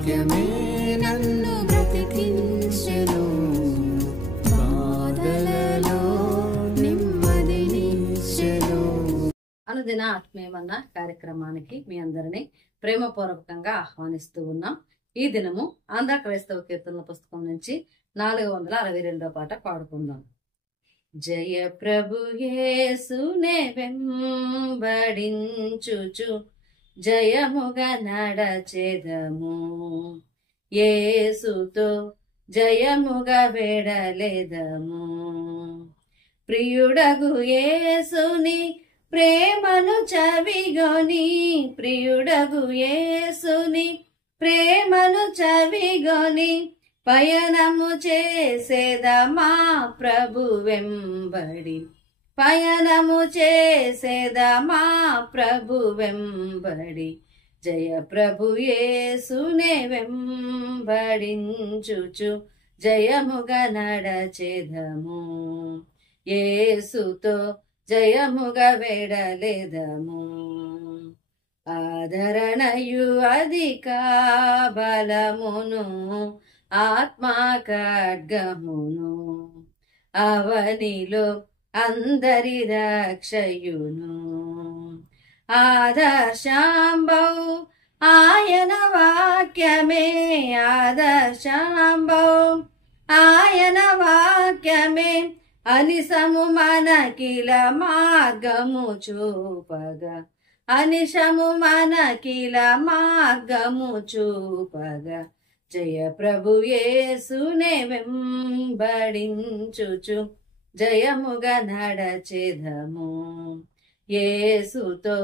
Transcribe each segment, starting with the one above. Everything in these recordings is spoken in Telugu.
వాక్యమే నన్ను బ్రతికించెను, బాధలలో నెమ్మదినిచ్చెను. అనుదిన ఆత్మీయమన్న కార్యక్రమానికి మీ అందరినీ ప్రేమపూర్వకంగా ఆహ్వానిస్తూ ఉన్నాం. ఈ దినము ఆంధ్ర క్రైస్తవ కీర్తనల పుస్తకం నుంచి 462వ పాట పాడుకుందాం. జయ ప్రభు యేసునే వెంబడించుచు జయముగా నడచెదము, యేసుతో జయముగా వెడలెదము. ప్రియుడగు యేసుని ప్రేమను చవిగొని, ప్రియుడగు యేసుని ప్రేమను చవిగొని పయనము చేసేదమా ప్రభు వెంబడి, పయనము చేసేదమా ప్రభు వెంబడి. జయ ప్రభు యేసునే వెంబడించుచు జయముగా నడచెదము, యేసుతో జయముగా వెడలెదము. ఆదరణయు అధిక బలమును ఆత్మా ఖడ్గమును, అవనిలో అందరి రక్షయును. ఆదర్శంబౌ ఆయన వాక్యమే, ఆదర్శంబౌ ఆయన వాక్యమే, అనిశము మనకిల మార్గము చూపగా, అనిశము మనకిల మార్గము చూపగా. జయ ప్రభు యేసునే వెంబడించుచు జయముగా నడచెదము, యేసుతో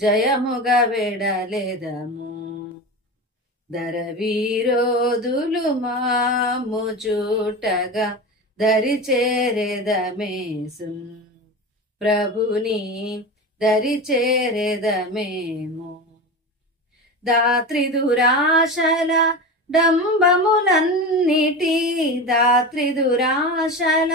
జయముగా వెడలెదము. దరవీరోదులు మాము చూటగా దరి చేరెదమేసున్, ప్రభుని దరి చేరెదమేము. దాత్రి దురాశల డంబములన్నిటి, దాత్రి దురాశల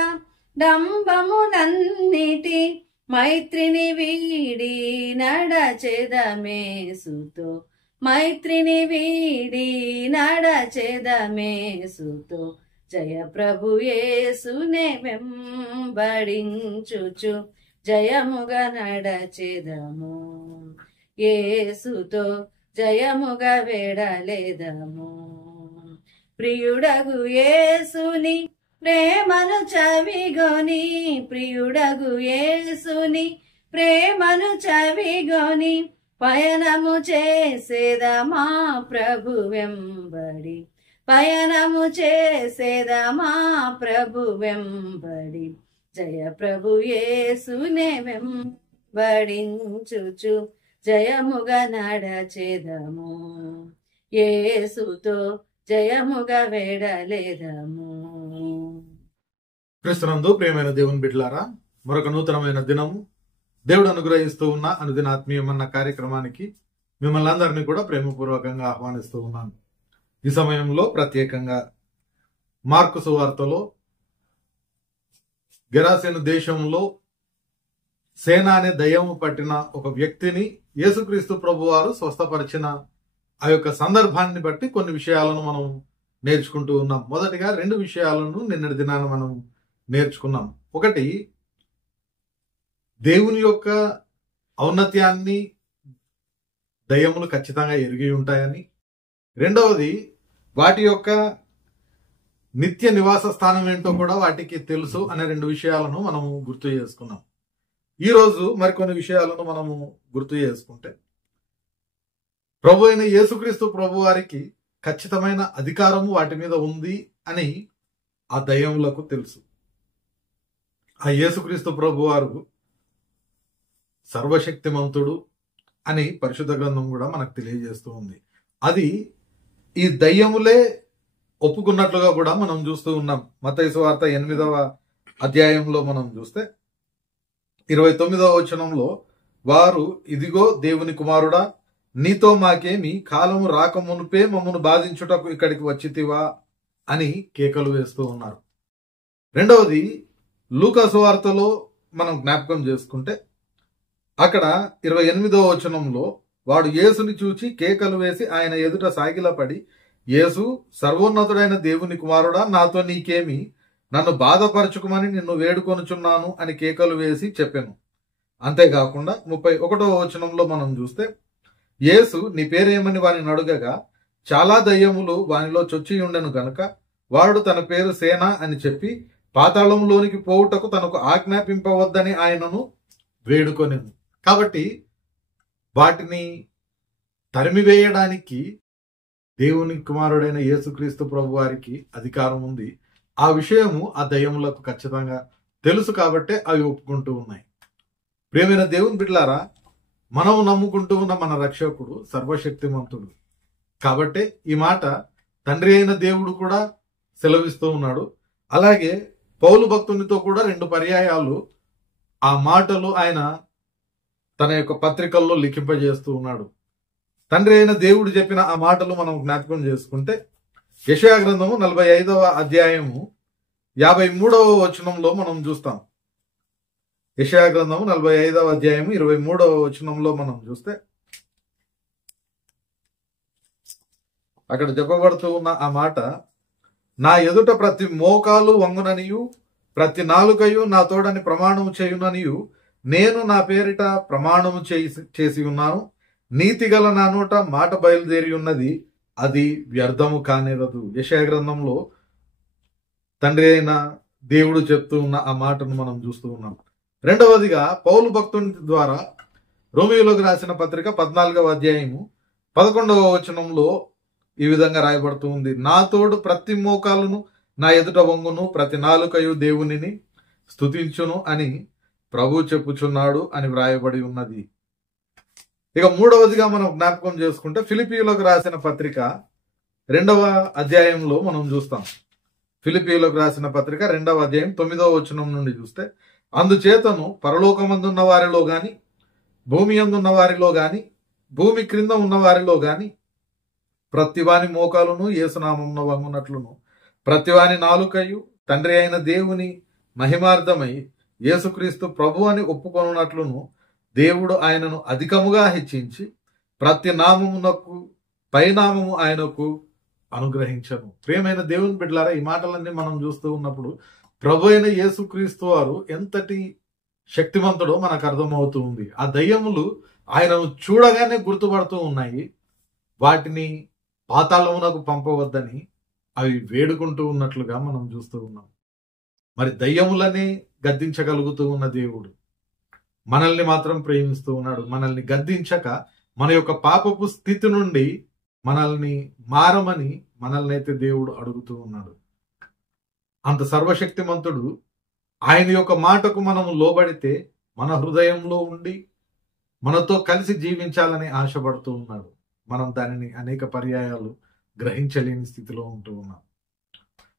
డంబములన్నిటి మైత్రిని వీడి నడచెదమేసుతో, మైత్రిని వీడి నడచెదమేసుతో. జయ ప్రభు యేసునే వెంబడించుచు జయముగా నడచెదము, యేసుతో జయముగా వెడలెదము. ప్రియుడగు యేసుని ప్రేమను చవిగొని, ప్రియుడగు యేసుని ప్రేమను చవిగొని పయనము చేసేదమా ప్రభు వెంబడి, పయనము చేసేదమా ప్రభు వెంబడి. జయ ప్రభు యేసునే వెంబడించుచు జయముగా నడచెదము, యేసుతో జయముగా వెడలెదము. క్రీస్తునందు ప్రియమైన దేవుని బిడ్డలారా, మరొక నూతనమైన దినము దేవుడు అనుగ్రహిస్తూ ఉన్న అనుదిన ఆత్మీయమన్న కార్యక్రమానికి మిమ్మల్ని అందరినీ కూడా ప్రేమపూర్వకంగా ఆహ్వానిస్తూ ఉన్నాను. ఈ సమయంలో ప్రత్యేకంగా మార్కు సువార్తలో గెరాసేను దేశంలో సేన అనే దయ్యము పట్టిన ఒక వ్యక్తిని యేసుక్రీస్తు ప్రభువారు స్వస్థపరిచిన ఆ యొక్క సందర్భాన్ని బట్టి కొన్ని విషయాలను మనం నేర్చుకుంటూ ఉన్నాం. మొదటిగా 2 విషయాలను నిన్నటి దినాన మనం నేర్చుకున్నాం. ఒకటి, దేవుని యొక్క ఔన్నత్యాన్ని దయ్యములు ఖచ్చితంగా ఎరిగి ఉంటాయని. రెండవది, వాటి యొక్క నిత్య నివాస స్థానం ఏంటో కూడా వాటికి తెలుసు అనే 2 విషయాలను మనము గుర్తు చేసుకున్నాం. ఈరోజు మరికొన్ని విషయాలను మనము గుర్తు చేసుకుంటే, ప్రభు అయిన యేసుక్రీస్తు ప్రభు వారికి ఖచ్చితమైన అధికారము వాటి మీద ఉంది అని ఆ దయ్యములకు తెలుసు. ఆ యేసుక్రీస్తు ప్రభు వారు సర్వశక్తిమంతుడు అని పరిశుద్ధ గ్రంథం కూడా మనకు తెలియజేస్తూ ఉంది. అది ఈ దయ్యములే ఒప్పుకున్నట్లుగా కూడా మనం చూస్తూ ఉన్నాం. మత్తయి సువార్త 8వ అధ్యాయంలో మనం చూస్తే 29వ వచనంలో, వారు ఇదిగో దేవుని కుమారుడా, నీతో మాకేమి, కాలము రాకమునుపే మమ్మను బాధించుటకు ఇక్కడికి వచ్చితివా అని కేకలు వేస్తూ ఉన్నారు. రెండవది, లూకా సువార్తలో మనం జ్ఞాపకం చేసుకుంటే అక్కడ 28వ వచనంలో, వాడు యేసుని చూచి కేకలు వేసి ఆయన ఎదుట సాగిలపడి యేసు, సర్వోన్నతుడైన దేవుని కుమారుడా, నాతో నీకేమి, నన్ను బాధపరచుకుమని నిన్ను వేడుకొనుచున్నాను అని కేకలు వేసి చెప్పాను. అంతేకాకుండా 31వ వచనంలో మనం చూస్తే, యేసు నీ పేరేమని వానిని అడుగగా, చాలా దయ్యములు వానిలో చొచ్చి ఉండెను గనుక వాడు తన పేరు సేన అని చెప్పి పాతాళంలోనికి పోవుటకు తనకు ఆజ్ఞాపింపవద్దని ఆయనను వేడుకొనెను. కాబట్టి వాటిని తరిమివేయడానికి దేవుని కుమారుడైన యేసుక్రీస్తు ప్రభు వారికి అధికారం ఉంది. ఆ విషయము ఆ దయ్యములకు ఖచ్చితంగా తెలుసు కాబట్టే అవి ఒప్పుకుంటూ ఉన్నాయి. ప్రియమైన దేవుని బిడ్డలారా, మనం నమ్ముకుంటూ ఉన్న మన రక్షకుడు సర్వశక్తిమంతుడు. కాబట్టే ఈ మాట తండ్రి అయిన దేవుడు కూడా సెలవిస్తూ ఉన్నాడు. అలాగే పౌలు భక్తునితో కూడా 2 పర్యాయాలు ఆ మాటలు ఆయన తన యొక్క పత్రికల్లో లిఖింపజేస్తూ ఉన్నాడు. తండ్రి అయిన దేవుడు చెప్పిన ఆ మాటలు మనం జ్ఞాపకం చేసుకుంటే, యెషయా గ్రంథము 45వ అధ్యాయము 53వ వచనంలో మనం చూస్తాం. యెషయా గ్రంథము 45వ అధ్యాయము 23వ వచనంలో మనం చూస్తే అక్కడ చెప్పబడుతూ ఉన్న ఆ మాట, నా ఎదుట ప్రతి మోకాలు వంగుననియు ప్రతి నాలుకయు నా తోడని ప్రమాణము చేయుననియు నేను నా పేరిట ప్రమాణము చేసి ఉన్నాను. నీతిగల నా నోట మాట బయలుదేరి ఉన్నది, అది వ్యర్థము కానేరదు. యెషయా గ్రంథంలో తండ్రి అయిన దేవుడు చెప్తూ ఉన్న ఆ మాటను మనం చూస్తూ ఉన్నాం. రెండవదిగా పౌలు భక్తుని ద్వారా రోమియోలకు రాసిన పత్రిక 14వ అధ్యాయము 11వ వచనంలో ఈ విధంగా రాయబడుతూ ఉంది, నా తోడు ప్రతి మోకాలును నా ఎదుట వంగును, ప్రతి నాలుకయు దేవునిని స్తుతించును అని ప్రభు చెప్పుచున్నాడు అని వ్రాయబడి ఉన్నది. ఇక మూడవదిగా మనం జ్ఞాపకం చేసుకుంటే ఫిలిప్పీయులకు రాసిన పత్రిక 2వ అధ్యాయంలో మనం చూస్తాం. ఫిలిప్పీయులకు రాసిన పత్రిక 2వ అధ్యాయం 9వ వచనం నుండి చూస్తే, అందుచేతను పరలోకమందున్న వారిలో గాని భూమి అందున్న వారిలో గాని భూమి క్రింద ఉన్న వారిలో గాని ప్రతివాని మోకాలును యేసునామమున వంగునట్లును ప్రతివాని నాలుకయు తండ్రి అయిన దేవుని మహిమార్థమై యేసుక్రీస్తు ప్రభు అని ఒప్పుకొనున్నట్లును దేవుడు ఆయనను అధికముగా హెచ్చించి ప్రతి నామమునకు పైనామము ఆయనకు అనుగ్రహించను. ప్రియమైన దేవుని బిడ్డలారా, ఈ మాటలన్నీ మనం చూస్తూ ఉన్నప్పుడు ప్రభు అయిన యేసుక్రీస్తు వారు ఎంతటి శక్తివంతుడో మనకు అర్థమవుతూ ఉంది. ఆ దయ్యములు ఆయనను చూడగానే గుర్తుపడుతూ ఉన్నాయి. వాటిని పాతాళమునకు పంపవద్దని అవి వేడుకుంటూ ఉన్నట్లుగా మనం చూస్తూ ఉన్నాం. మరి దయ్యములనే గద్దించగలుగుతూ ఉన్న దేవుడు మనల్ని మాత్రం ప్రేమిస్తూ ఉన్నాడు. మనల్ని గద్దించక మన యొక్క పాపపు స్థితి నుండి మనల్ని మారమని మనల్నైతే దేవుడు అడుగుతూ ఉన్నాడు. అంత సర్వశక్తిమంతుడు. ఆయన యొక్క మాటకు మనము లోబడితే మన హృదయంలో ఉండి మనతో కలిసి జీవించాలని ఆశపడుతూ ఉన్నాడు. మనం దానిని అనేక పర్యాయాలు గ్రహించలేని స్థితిలో ఉంటూ ఉన్నాం.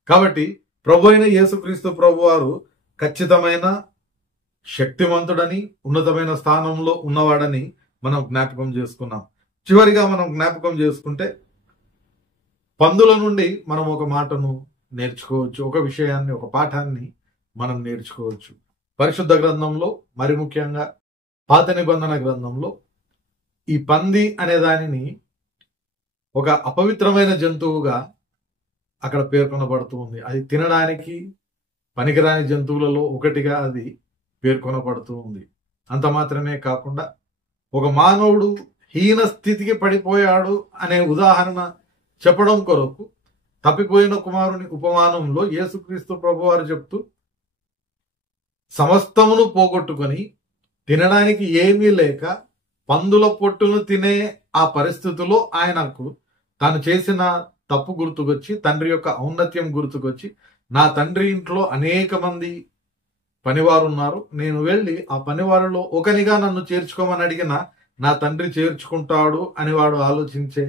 కాబట్టి ప్రభు అయిన యేసుక్రీస్తు ప్రభు వారు ఖచ్చితమైన శక్తివంతుడని, ఉన్నతమైన స్థానంలో ఉన్నవాడని మనం జ్ఞాపకం చేసుకున్నాం. చివరిగా మనం జ్ఞాపకం చేసుకుంటే పందుల నుండి మనం ఒక మాటను నేర్చుకోవచ్చు. ఒక విషయాన్ని, ఒక పాఠాన్ని మనం నేర్చుకోవచ్చు. పరిశుద్ధ గ్రంథంలో, మరి ముఖ్యంగా పాత నిబంధన గ్రంథంలో ఈ పంది అనే దానిని ఒక అపవిత్రమైన జంతువుగా అక్కడ పేర్కొనబడుతూ ఉంది. అది తినడానికి పనికిరాని జంతువులలో ఒకటిగా అది పేర్కొనబడుతూ ఉంది. అంత మాత్రమే కాకుండా ఒక మానవుడు హీన స్థితికి పడిపోయాడు అనే ఉదాహరణ చెప్పడం కొరకు తప్పిపోయిన కుమారుని ఉపమానంలో యేసుక్రీస్తు ప్రభువారు చెప్తూ, సమస్తమును పోగొట్టుకొని తినడానికి ఏమీ లేక పందుల పొట్టును తినే ఆ పరిస్థితిలో ఆయనకు తాను చేసిన తప్పు గుర్తుకొచ్చి, తండ్రి యొక్క ఔన్నత్యం గుర్తుకొచ్చి, నా తండ్రి ఇంట్లో అనేక మంది పనివారు ఉన్నారు, నేను వెళ్ళి ఆ పనివారిలో ఒకనిగా నన్ను చేర్చుకోమని అడిగిన నా తండ్రి చేర్చుకుంటాడు అని వాడు ఆలోచించే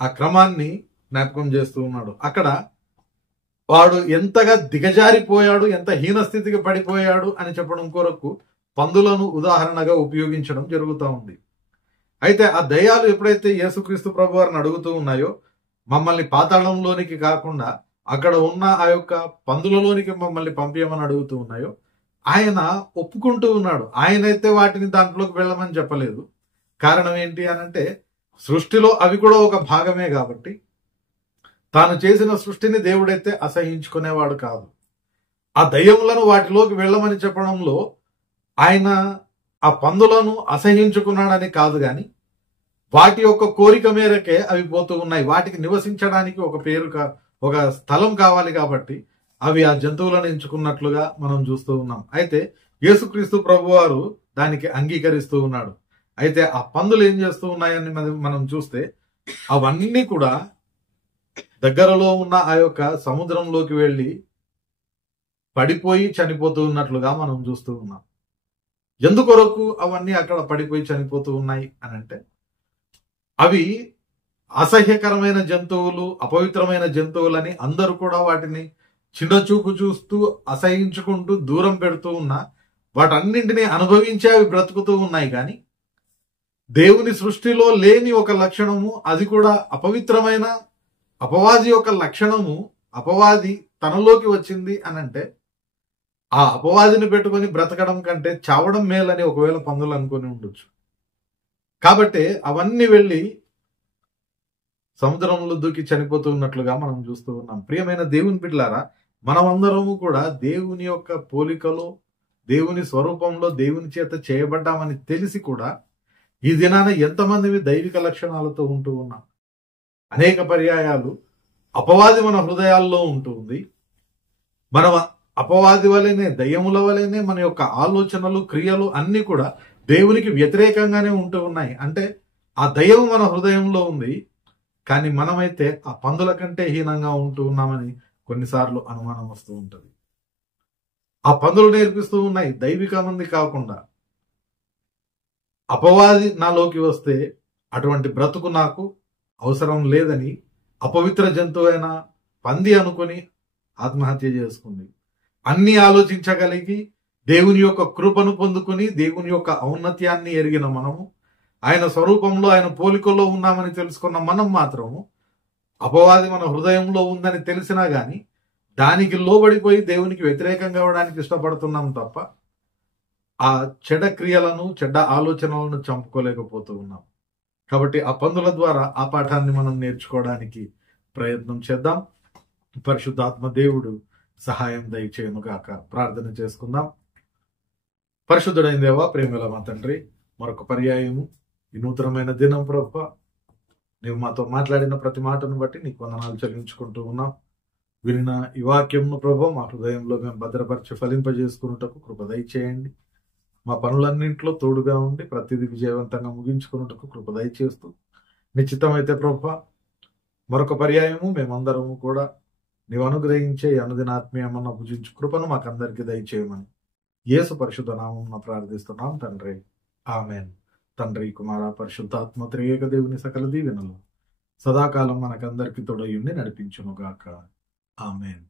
ఆ క్రమాన్ని జ్ఞాపకం చేస్తూ ఉన్నాడు. అక్కడ వాడు ఎంతగా దిగజారిపోయాడు, ఎంత హీనస్థితికి పడిపోయాడు అని చెప్పడం కొరకు పందులను ఉదాహరణగా ఉపయోగించడం జరుగుతూ ఉంది. అయితే ఆ దయ్యాలు ఎప్పుడైతే యేసుక్రీస్తు ప్రభు వారిని అడుగుతూ ఉన్నాయో, మమ్మల్ని పాతాళంలోనికి కాకుండా అక్కడ ఉన్న ఆ యొక్క పందులలోనికి మమ్మల్ని పంపించమని అడుగుతూ ఉన్నాయో, ఆయన ఒప్పుకుంటూ ఉన్నాడు. ఆయనైతే వాటిని దాంట్లోకి వెళ్ళమని చెప్పలేదు. కారణం ఏంటి అనంటే, సృష్టిలో అవి కూడా ఒక భాగమే కాబట్టి తాను చేసిన సృష్టిని దేవుడైతే అసహించుకునేవాడు కాదు. ఆ దయ్యములను వాటిలోకి వెళ్ళమని చెప్పడంలో ఆయన ఆ పందులను అసహించుకున్నాడని కాదు, గాని వాటి యొక్క కోరిక మేరకే అవి పోతూ ఉన్నాయి. వాటికి నివసించడానికి ఒక పేరు ఒక స్థలం కావాలి కాబట్టి అవి ఆ జంతువులను ఎంచుకున్నట్లుగా మనం చూస్తూ ఉన్నాం. అయితే యేసుక్రీస్తు ప్రభువారు దానికి అంగీకరిస్తూ ఉన్నాడు. అయితే ఆ పందులు ఏం చేస్తూ ఉన్నాయని మనం చూస్తే అవన్నీ కూడా దగ్గరలో ఉన్న ఆ యొక్క సముద్రంలోకి వెళ్ళి పడిపోయి చనిపోతూ ఉన్నట్లుగా మనం చూస్తూ ఉన్నాం. ఎందుకొరకు అవన్నీ అక్కడ పడిపోయి చనిపోతూ ఉన్నాయి అని అంటే, అవి అసహ్యకరమైన జంతువులు, అపవిత్రమైన జంతువులని అందరూ కూడా వాటిని చిన్నచూపు చూస్తూ అసహించుకుంటూ దూరం పెడుతూ ఉన్నా వాటన్నింటినీ అనుభవించి అవి బ్రతుకుతూ ఉన్నాయి. కానీ దేవుని సృష్టిలో లేని ఒక లక్షణము, అది కూడా అపవిత్రమైన అపవాది యొక్క లక్షణము, అపవాది తనలోకి వచ్చింది అని అంటే ఆ అపవాదిని పెట్టుకొని బ్రతకడం కంటే చావడం మేలని ఒకవేళ పందులు అనుకొని ఉండొచ్చు. కాబట్టి అవన్నీ వెళ్ళి సముద్రంలో దూకి చనిపోతూ ఉన్నట్లుగా మనం చూస్తూ ఉన్నాం. ప్రియమైన దేవుని బిడ్డలారా, మనమందరము కూడా దేవుని యొక్క పోలికలో, దేవుని స్వరూపంలో, దేవుని చేత చేయబడ్డామని తెలిసి కూడా ఈ దినాన ఎంతమంది దైవిక లక్షణాలతో ఉంటూ ఉన్నాం. అనేక పర్యాయాలు అపవాది మన హృదయాల్లో ఉంటుంది. మన అపవాది వలనే, దయ్యముల వలనే మన యొక్క ఆలోచనలు, క్రియలు అన్ని కూడా దేవునికి వ్యతిరేకంగానే ఉంటూ ఉన్నాయి. అంటే ఆ దయ్యం మన హృదయంలో ఉంది, కానీ మనమైతే ఆ పందుల కంటే హీనంగా ఉంటూ ఉన్నామని కొన్నిసార్లు అనుమానం వస్తూ ఉంటుంది. ఆ పందులు నేర్పిస్తూ ఉన్నాయి, దైవికమంది కాకుండా అపవాది నాలోకి వస్తే అటువంటి బ్రతుకు నాకు అవసరం లేదని అపవిత్ర జంతువైన పంది అనుకుని ఆత్మహత్య చేసుకుంది. అన్ని ఆలోచించగలిగి దేవుని యొక్క కృపను పొందుకుని దేవుని యొక్క ఔన్నత్యాన్ని ఎరిగిన మనము, ఆయన స్వరూపంలో, ఆయన పోలికల్లో ఉన్నామని తెలుసుకున్న మనం మాత్రము అపవాది మన హృదయంలో ఉందని తెలిసినా గాని దానికి లోబడిపోయి దేవునికి వ్యతిరేకంగా అవడానికి ఇష్టపడుతున్నాం తప్ప ఆ చెడ్డ క్రియలను, చెడ్డ ఆలోచనలను చంపుకోలేకపోతూ ఉన్నాం. కాబట్టి ఆ పందుల ద్వారా ఆ పాఠాన్ని మనం నేర్చుకోవడానికి ప్రయత్నం చేద్దాం. పరిశుద్ధాత్మ దేవుడు సహాయం దయచేయను గాక. ప్రార్థన చేసుకుందాం. పరిశుద్ధుడైన దేవా, ప్రేమల మా తండ్రి, మరొక పర్యాయము ఈ నూతనమైన దినం ప్రభువా, నీవు మాతో మాట్లాడిన ప్రతి మాటను బట్టి నీకు వందనాలు చెల్లించుకుంటూ ఉన్నాం. వినిన ఈ వాక్యంను ప్రభు మా హృదయంలో మేము భద్రపరిచి ఫలింపజేసుకున్నటకు కృప దయచేయండి. మా పనులన్నింటిలో తోడుగా ఉండి ప్రతిదీ విజయవంతంగా ముగించుకున్నటకు కృప దయచేస్తూ, నిశ్చితమైతే ప్రభు మరొక పర్యాయము మేమందరము కూడా నీవు అనుగ్రహించే అనుదినాత్మీయమన్న భుజించు కృపను మాకందరికీ దయచేయమని యేసు పరిశుద్ధ నామమున ప్రార్థిస్తున్నాం తండ్రి. ఆమెన్. తండ్రి, కుమార, పరిశుద్ధాత్మ త్రియేక దేవుని సకల దీవెనలు సదాకాలం మనకందరికి తోడయుండి నడిపించునుగాక. ఆమెన్.